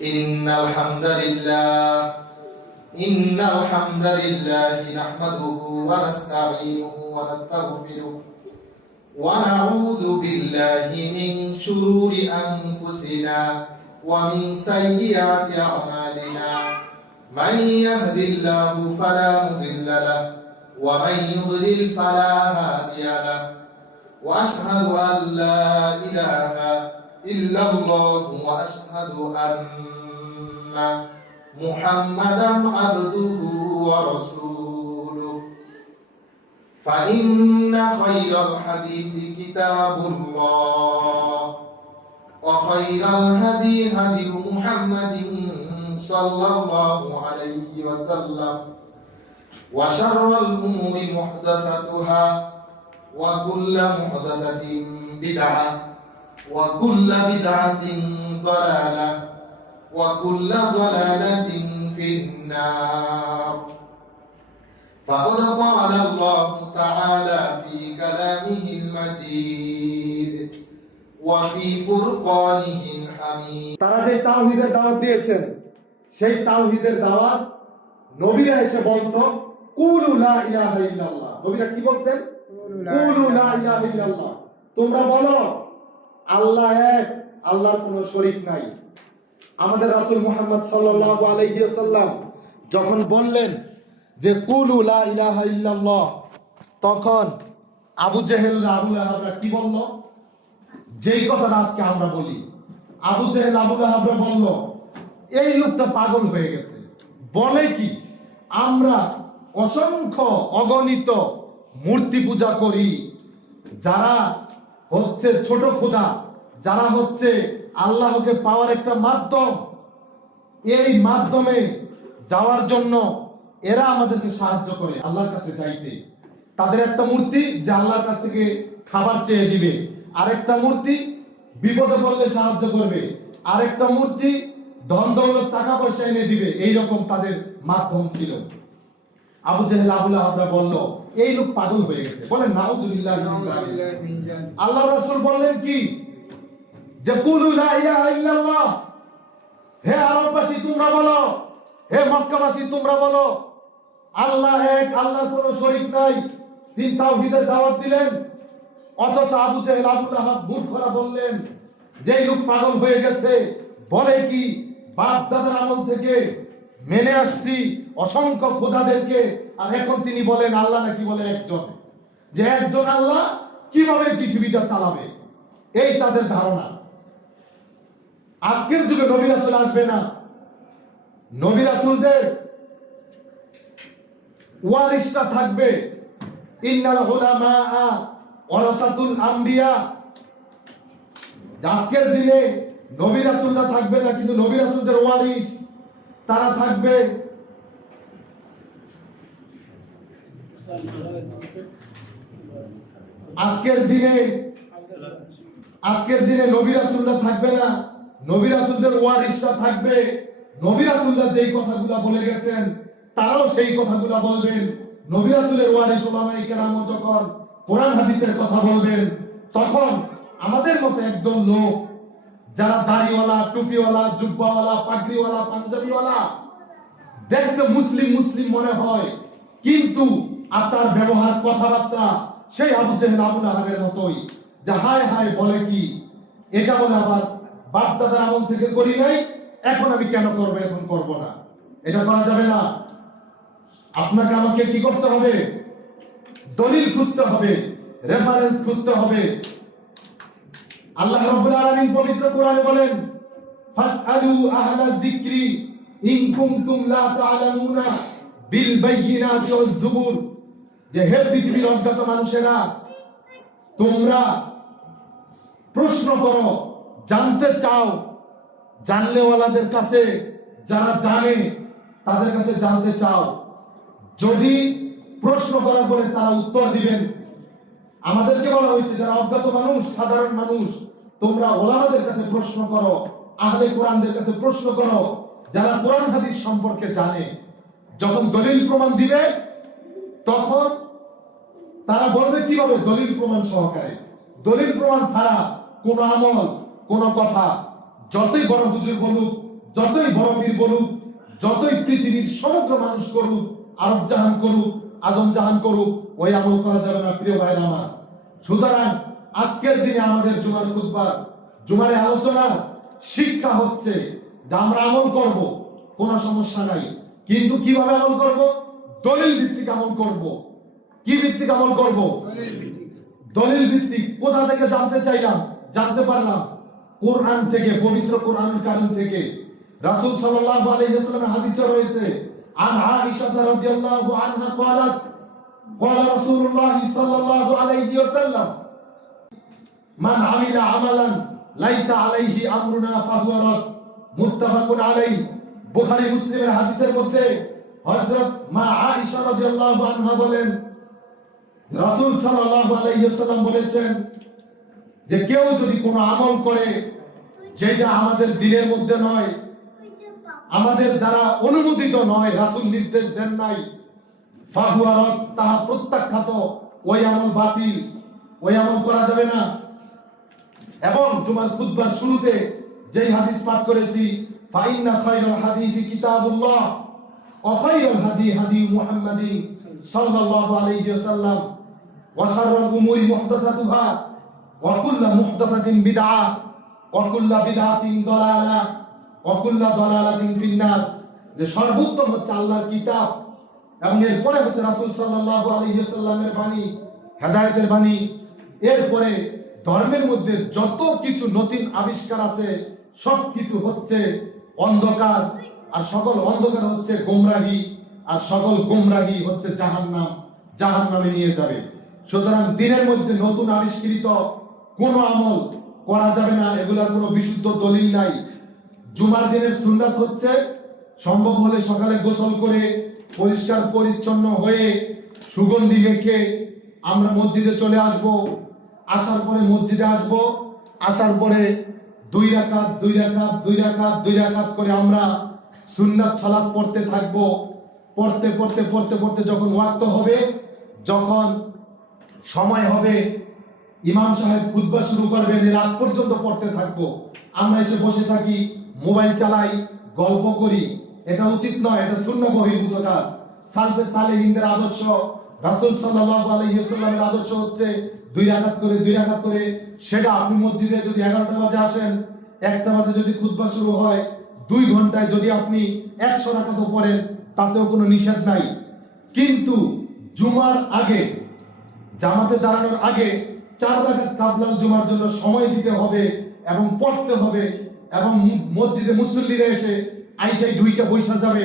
إن الحمد لله إن الحمد لله نحمده ونستعينه ونستغفره ونعوذ بالله من شرور أنفسنا ومن سيئات أعمالنا. من يهد الله فلا مضل له ومن يضلل فلا هادي له. وأشهد أن لا إله إلا الله وأشهد أن محمدا عبده ورسوله فإن خير الحديث كتاب الله وخير الهدي هدي محمد صلى الله عليه وسلم وشر الأمور محدثتها وكل محدثة بدعة وكل بدعة ضلالة وكل ضلالة في النار فقد قال الله تعالى في كلامه المجيد وفي فرقانه الحميد তারা যে তাওহীদের দাওয়াত দিয়েছেন সেই তাওহীদের দাওয়াত নবীরা এসে বলতো কুলু লা ইলাহা ইল্লাল্লাহ নবীরা কি বলতেন কুলু লা ইলাহা ইল্লাল্লাহ তোমরা বলো আল্লাহ এক, আল্লাহর কোনো শরীক নাই। আমাদের রাসূল মুহাম্মদ সাল্লাল্লাহু আলাইহি ওয়াসাল্লাম যখন বললেন যে, কুলু লা ইলাহা ইল্লাল্লাহ তখন আবু জেহেল আবু লাহাবরা কি বলল? যেই কথাটা আজকে আমরা বলি। আবু জেহেল আবু লাহাবরা বলল, এই লোকটা পাগল হয়ে গেছে। বলে কি, আমরা অসংখ্য অগণিত মূর্তি পূজা করি। যারা হচ্ছে ছোট খোদা, যারা হচ্ছে আল্লাহকে পাওয়ার একটা মাধ্যম। এই মাধ্যমে যাওয়ার জন্য এরা আমাদেরকে সাহায্য করে আল্লাহর কাছে যাইতে তাদের একটা মূর্তি যে আল্লাহর কাছ থেকে খাবার চেয়ে দিবে। আরেকটা মূর্তি বিপদে পড়লে সাহায্য করবে। আরেকটা মূর্তি ধন দৌলত টাকা পয়সা এনে দিবে। এইরকম তাদের মাধ্যম ছিল। আবু জাহেল আবুল আহবরা বলল এই লোক পাগল হয়ে গেছে। বলেন নাউজুবিল্লাহ আল্লাহ রাসূল বললেন কি? যে কুলু লা ইলাহা ইল্লাল্লাহ। হে আরববাসী তোমরা বলো। হে মক্কাবাসী তোমরা বলো। আল্লাহ এক আল্লাহর কোনো শরীক নাই। তিনি তাওহীদের দাওয়াত দিলেন। অথচ আবু জাহেল আবু লাহাব মূর্খরা বললেন যে লোক পাগল হয়ে গেছে বলে কি বাপ দাদার আমল থেকে মেনে আসছি, অসংখ্য খোদাদেরকে, আর এখন তিনি বলেন, আল্লাহ নাকি বলে একজন। যে একজন আল্লাহ কীভাবে পৃথিবীটা চালাবে? এই তাদের ধারণা। আজকের যুগে নবী রাসূল আসবে না। নবী রাসূলদের ওয়ারিসরা থাকবে। ইন্নাল উলামা ওয়ারাসাতুল আম্বিয়া। আজকের দিনে নবী রাসূলরা থাকবে না, কিন্তু নবী রাসূলদের ওয়ারিস তারা থাকবে। আজকের দিনে আজকের দিনে নবী রাসূলরা থাকবে না। নবী রাসূলদের ওয়ারিসরা থাকবে। নবী রাসূলরা যেই কথাগুলো বলে গেছেন, তারাও সেই কথাগুলো বলবেন। নবী রাসূলের ওয়ারিস ওলামায়ে কেরাম যখন কোরআন হাদিসের কথা বলবেন, তখন আমাদের মতো একদম লোক যারা দাড়িওয়ালা, টুপিওয়ালা, জুব্বাওয়ালা, পাগড়িওয়ালা, পাঞ্জাবিওয়ালা, দেখতে মুসলিম মুসলিম মনে হয়, কিন্তু আচার, ব্যবহার, কথাবার্তা সেই আবু জেহেল আবু লাহাবের মতোই। যে হায় হায় বলে কি এটা বলে আবার বাপ দাদার আমল থেকে করি নাই, এখন আমি কেন করব, এখন করব না? এটা করা যাবে না। আপনাকে আমাকে কি করতে হবে? দলিল খুঁজতে হবে রেফারেন্স খুঁজতে হবে। আল্লাহ রাব্বুল আলামিন পবিত্র কোরআনে বলেন, ফাসআলু আহলাল যিকরি ইন কুনতুম লা তা'লামুনা বিল বাইয়িনাতি ওয়াজ জুবুর যে হে পৃথিবীর অজ্ঞাত মানুষেরা, তোমরা প্রশ্ন করো, জানতে চাও, জানলেওয়ালাদের কাছে, যারা জানে, তাদের কাছে জানতে চাও। যদি প্রশ্ন করার পরে তারা উত্তর দিবেন আমাদেরকে বলা হয়েছে, যারা অজ্ঞাত মানুষ, সাধারণ মানুষ, তোমরা ওলামাদের কাছে প্রশ্ন করো, আহলে কোরআনদের কাছে প্রশ্ন করো, যারা কোরআন হাদিস সম্পর্কে জানে। যখন দলিল প্রমাণ দিবে, তখন তারা বলবে কীভাবে দলিল প্রমাণ সহকারে? দলিল প্রমাণ ছাড়া কোন আমল, কোন কথা, যতই বড় হুজুর বলুক, যতই বড় বীর বলুক, যতই পৃথিবীর সমগ্র মানুষ করুক, আরব জাহান করুক, আজম জাহান করুক ওই আমল করা যাবে না প্রিয় ভাইরা আমার সুতরাং আজকের দিনে আমাদের জুমার খুতবার জুমারে আলোচনা শিক্ষা হচ্ছে যে আমরা আমল করব কোনো সমস্যা নাই কিন্তু কিভাবে আমল করব দলিল ভিত্তিক আমল করব কি ভিত্তিক আমল করব দলিল ভিত্তিক কোথা থেকে জানতে চাইলাম জানতে পারলাম কোরআন থেকে পবিত্র কোরআন কারণ থেকে রাসূল সাল্লাল্লাহু আলাইহি ওয়াসাল্লামের হাদিসে রয়েছে আন আয়েশা রাদিয়াল্লাহু আনহা قالت قال رسول الله صلى الله عليه وسلم من عمل عملا ليس عليه امرنا فهو رد متفق عليه বুখারী মুসলিমের হাদিসের মধ্যে হযরত মা আয়েশা রাদিয়াল্লাহু আনহা বলেন রাসূল সাল্লাল্লাহু আলাইহি ওয়াসাল্লাম বলেছেন যে কেউ যদি কোনো আমল করে যেটা আমাদের দিনের মধ্যে নয় আমাদের দ্বারা অনুমোদিত নয় রাসূল নির্দেশ দেন নাই ফাহুয়ারত তাহা প্রত্যাখ্যাত, ওই আমল বাতিল, ওই আমল করা যাবে না। এবং তোমার খুতবার শুরুতে যেই হাদিস পাঠ করেছি, ফাইন্না খায়রাল হাদিসি কিতাবুল্লাহ ওয়া খায়রাল হাদি হাদি মুহাম্মাদিন সাল্লাল্লাহু আলাইহি ওয়াসাল্লাম, ওয়া শাররাল উমুরি মুহদাসাতুহা, ওয়া কুল্লু মুহদাসাতিন বিদআহ ওয়া কুল্লু বিদআতিন দালালা, ওয়া কুল্লু দালালাতিন ফিন্নার যে সর্বোত্তম হচ্ছে আল্লাহর কিতাব এবং এরপরে হচ্ছে রাসূল সাল্লাল্লাহু আলাইহি ওয়াসাল্লামের বাণী, হেদায়েতের বাণী, এরপরে ধর্মের মধ্যে যত কিছু নতুন আবিষ্কার আছে সব কিছু হচ্ছে অন্ধকার, আর সকল অন্ধকার হচ্ছে গোমরাহি, আর সকল গোমরাহি হচ্ছে জাহান্নাম, জাহান্নামে নিয়ে যাবে। সুতরাং দিনের মধ্যে নতুন আবিষ্কৃত কোন আমল করা যাবে না, এগুলার কোনো বিশুদ্ধ দলিল নাই। জুমার দিনের সুন্নাত হচ্ছে, সম্ভব হলে সকালে গোসল করে পরিষ্কার পরিচ্ছন্ন হয়ে সুগন্ধি মেখে আমরা মসজিদে চলে আসব। আসার পরে মসজিদে আসব। আসার পরে দুই রাকাত দুই রাকাত দুই রাকাত দুই রাকাত করে আমরা সুন্নাত সালাত পড়তে থাকব। পড়তে পড়তে পড়তে পড়তে যখন ওয়াক্ত হবে, যখন সময় হবে, ইমাম সাহেব খুতবা শুরু করবেন আগ পর্যন্ত পড়তে থাকব। আমরা এসে বসে থাকি, মোবাইল চালাই, গল্প করি। এটা উচিত নয়, এটা শূন্য বহির্ভূত কাজ। সালফে সালেহিনদের আদর্শ, রাসূল সাল্লাল্লাহু আলাইহি ওয়াসাল্লামের আদর্শ হচ্ছে দুই আঘাত করে, দুই আঘাত করে। সেটা আপনি মসজিদে যদি 11টা বাজে আসেন, একটা বাজে যদি খুতবা শুরু হয়, দুই ঘন্টায় যদি আপনি 100 রাকাতও পড়েন, তাতেও কোনো নিষেধ নাই। কিন্তু জুমার আগে, জামাতে দাঁড়ানোর আগে চার রাকাত কাবলাল জুমার জন্য সময় দিতে হবে এবং পড়তে হবে এবং মসজিদে মুসল্লিরা এসে আইসাই দুইটা বৈশা যাবে,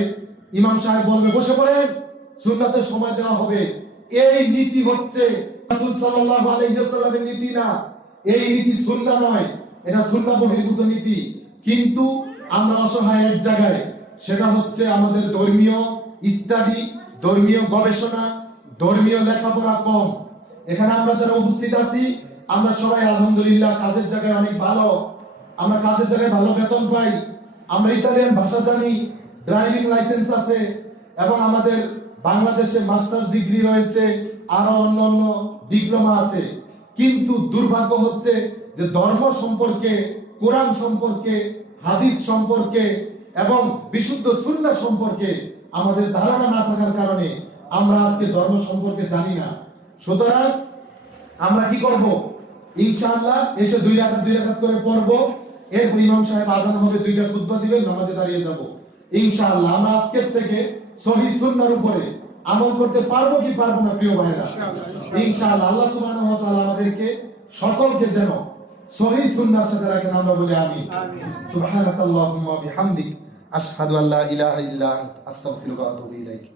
ইমাম সাহেব বলবে, বসে পড়েন, সুন্নাতের সময় দেওয়া হবে। এই নীতি হচ্ছে রাসূল নীতি না। এই নীতি সুন্নাহ নয়, এটা সুন্নাহ বহির্ভূত নীতি। কিন্তু আমরা অসহায় এক জায়গায়, সেটা হচ্ছে আমাদের ধর্মীয় স্টাডি ধর্মীয় গবেষণা, ধর্মীয় লেখাপড়া কম। এখানে আমরা যারা উপস্থিত আছি, আমরা সবাই আলহামদুলিল্লাহ কাজের জায়গায় অনেক ভালো। আমরা কাজের জায়গায় ভালো বেতন পাই। আমরা ইতালিয়ান ভাষা জানি ড্রাইভিং লাইসেন্স আছে, এবং আমাদের বাংলাদেশে মাস্টার ডিগ্রি রয়েছে, আরও অন্য অন্য ডিপ্লোমা আছে। কিন্তু দুর্ভাগ্য হচ্ছে যে ধর্ম সম্পর্কে, কোরআন সম্পর্কে, হাদিস সম্পর্কে, এবং বিশুদ্ধ সুন্নাহ সম্পর্কে আমাদের ধারণা না থাকার কারণে আমরা আজকে ধর্ম সম্পর্কে জানি না। সুতরাং আমরা কি করব? ইনশাআল্লাহ এসে দুই রাকাত দুই রাকাত করে পড়ব। এরপর ইমাম সাহেব আজান হবে দুইটা খুতবা দিবেন নামাজে দাঁড়িয়ে যাব। ইনশাআল্লাহ আমরা আজকের থেকে সহি সুন্নাহর উপরে আমল করতে পারব কি পারব না প্রিয় ভাইরা ইনশাআল্লাহ। আল্লাহ সুবহানাহু ওয়া তাআলা আমাদেরকে সকলকে যেন সহি সুন্নাহর সাথে রাখেন আমরা বলি আমিন। সুবহানাকাল্লাহুম্মা বিহামদিক আশহাদু আল্লা ইলাহা ইল্লা আস্তাগফিরুকা ওয়া আতুবু ইলাইক।